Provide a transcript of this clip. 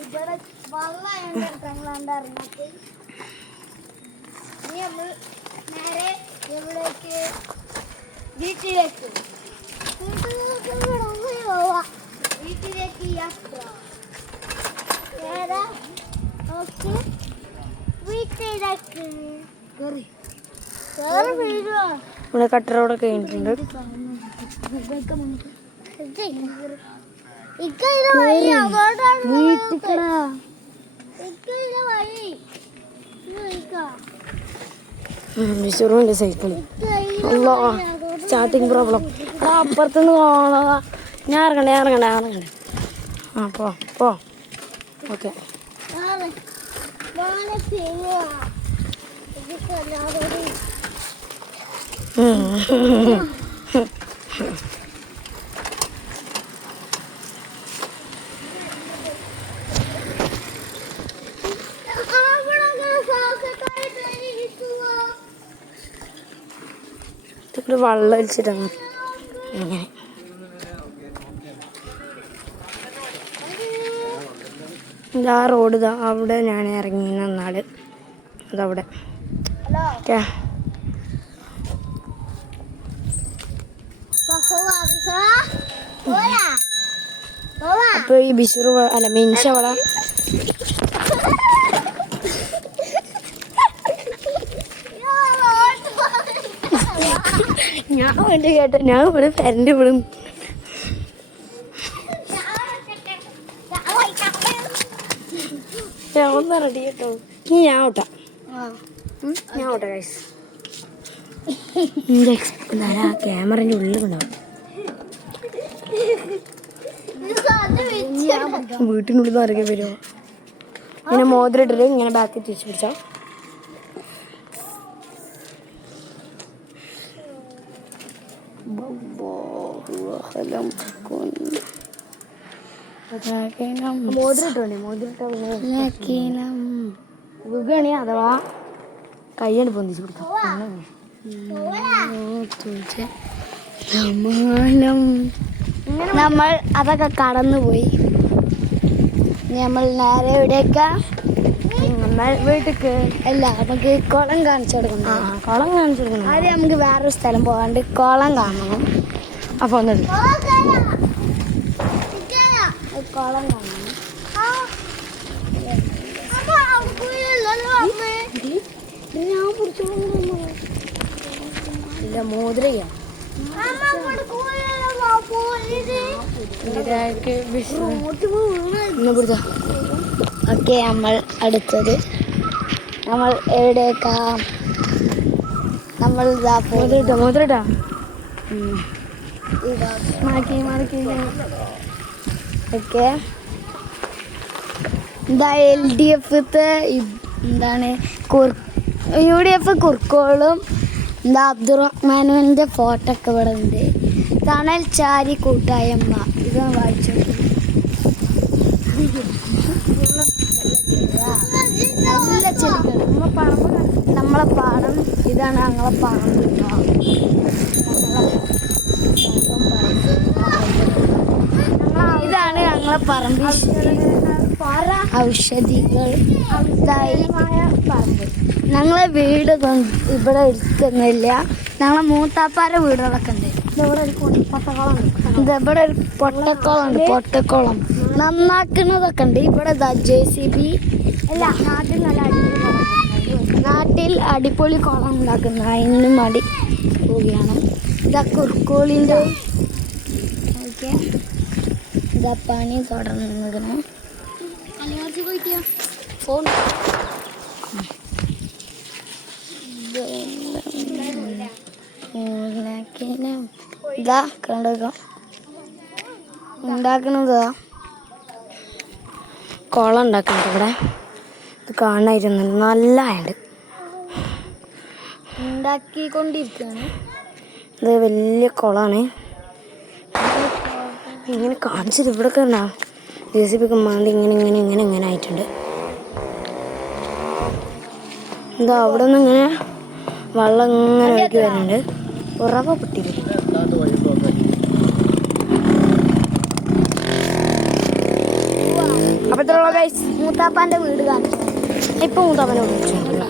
ഇവിടെ വെള്ളമായിട്ട് ഇനി നമ്മൾ നേരെ എവിടേക്ക് വീട്ടിലേക്ക് യാത്ര നേരെ നോക്കി വീട്ടിലേക്ക് നമ്മുടെ കട്ടറോടൊക്കെ കഴിഞ്ഞിട്ടുണ്ട്. സൈക്കിള് സ്റ്റാർട്ടിങ് പ്രോബ്ലം അപ്പുറത്തുനിന്ന് പോണതാ. ഞാൻ ഇറങ്ങണ്ടേ ആ പോ ഓക്കെ. വെള്ളം ഒഴിച്ചിട്ടാണ് ഇങ്ങനെ. ഇതാ റോഡ് ഇതാ അവിടെ ഞാൻ ഇറങ്ങി നന്നാട് അതവിടെ. അപ്പൊ ഈ ബിഷുറു അല്ല മിൻഷ അവിടെ ഞാൻ വേണ്ടി കേട്ടോ. ഞാൻ ഇവിടെ ഫ്രണ്ട് വിടും. ഞാൻ ഒന്ന് റെഡി കേട്ടോ. ഇനി ഞാൻ ഓട്ടാ ഗൈസ്. ക്യാമറന്റെ ഉള്ളിൽ കൊണ്ടാവും. വീട്ടിനുള്ളിൽ നിന്ന് ഇറങ്ങി വരുമോ? ഇങ്ങനെ മോതിരം ഇട്ടിട്ട് ഇങ്ങനെ ബാക്കിൽ തിരിച്ചു പിടിച്ചോ. വീകണി അഥവാ കയ്യാണ് പൊന്തിച്ചു പിടിക്കാം. നമ്മൾ അതൊക്കെ കടന്നുപോയി. നമ്മൾ നേരെ എവിടേക്കാ? നമ്മൾ വീട്ടിക്ക് അല്ല, നമുക്ക് കുളം കാണിച്ചു കൊടുക്കണം. കുളം കാണിച്ചു കൊടുക്കണം. ആദ്യം നമുക്ക് വേറൊരു സ്ഥലം പോകാണ്ട് കുളം കാണണം. അപ്പൊ ഒന്നത് കുളം കാണണം. ഞാൻ ഇല്ല മോതിരയാ. ഓക്കെ, നമ്മൾ അടുത്തത് നമ്മൾ എവിടേക്കാ? നമ്മൾ മോതിരട്ടാ ഓക്കെ. എന്താ LDF എന്താണ് UDF കുർക്കോളും എന്താ അബ്ദുറഹ്മാനുവിൻ്റെ ഫോട്ടോ ഒക്കെ ഇവിടെ ഉണ്ട്. തണൽ ചാരി കൂട്ടായമ്മ ഇത് വായിച്ചു. നല്ല ചെടികൾ നമ്മളെ പാടം. ഇതാണ് ഞങ്ങളെ പറമ്പ്. ഇതാണ് ഞങ്ങളെ പറമ്പ്. ഔഷധികൾ പറമ്പ്. ഞങ്ങളെ വീട് ഇവിടെ എടുക്കുന്നില്ല. ഞങ്ങളെ മൂത്താപ്പാരെ വീടുകളൊക്കെ ഉണ്ട്. ഇവിടെ ഒരു പൊട്ടക്കുളം നന്നാക്കുന്നതൊക്കെ ഉണ്ട്. ഇവിടെ JCB നാട്ടിൽ അടിപൊളി കുളം ഉണ്ടാക്കുന്ന അതിന് മടി പോവുകയാണ്. ഇതാ കുർക്കോളിൻ്റെ ഓക്കെ. ഇതാ പണി തുടർന്നിരിക്കണം. ഫോൺ ഇതാ കണ്ടോ ഉണ്ടാക്കണതാ കുളം ഉണ്ടാക്കണത്. ഇവിടെ ഇത് കാണായിരുന്നു. നല്ല ആയുണ്ട് ഉണ്ടാക്കിക്കൊണ്ടിരിക്കുകയാണ്. ഇത് വലിയ കുളമാണ്. ഇങ്ങനെ കാണിച്ചത് ഇവിടെ ഉണ്ടാവും. JCB മാന്തി ഇങ്ങനെ ആയിട്ടുണ്ട്. എന്താ അവിടെ നിന്ന് ഇങ്ങനെ വെള്ളം ഇങ്ങനെ ഒഴുകി വരുന്നുണ്ട്. ഉറവ പൊട്ടി വരും. അപ്പോൾ ഇത്രയുള്ള ഗൈസ്. മൂത്താപ്പാന്റെ വീട് കാണിച്ചു. ഇപ്പം മൂത്താപ്പനെ വിളിച്ചു.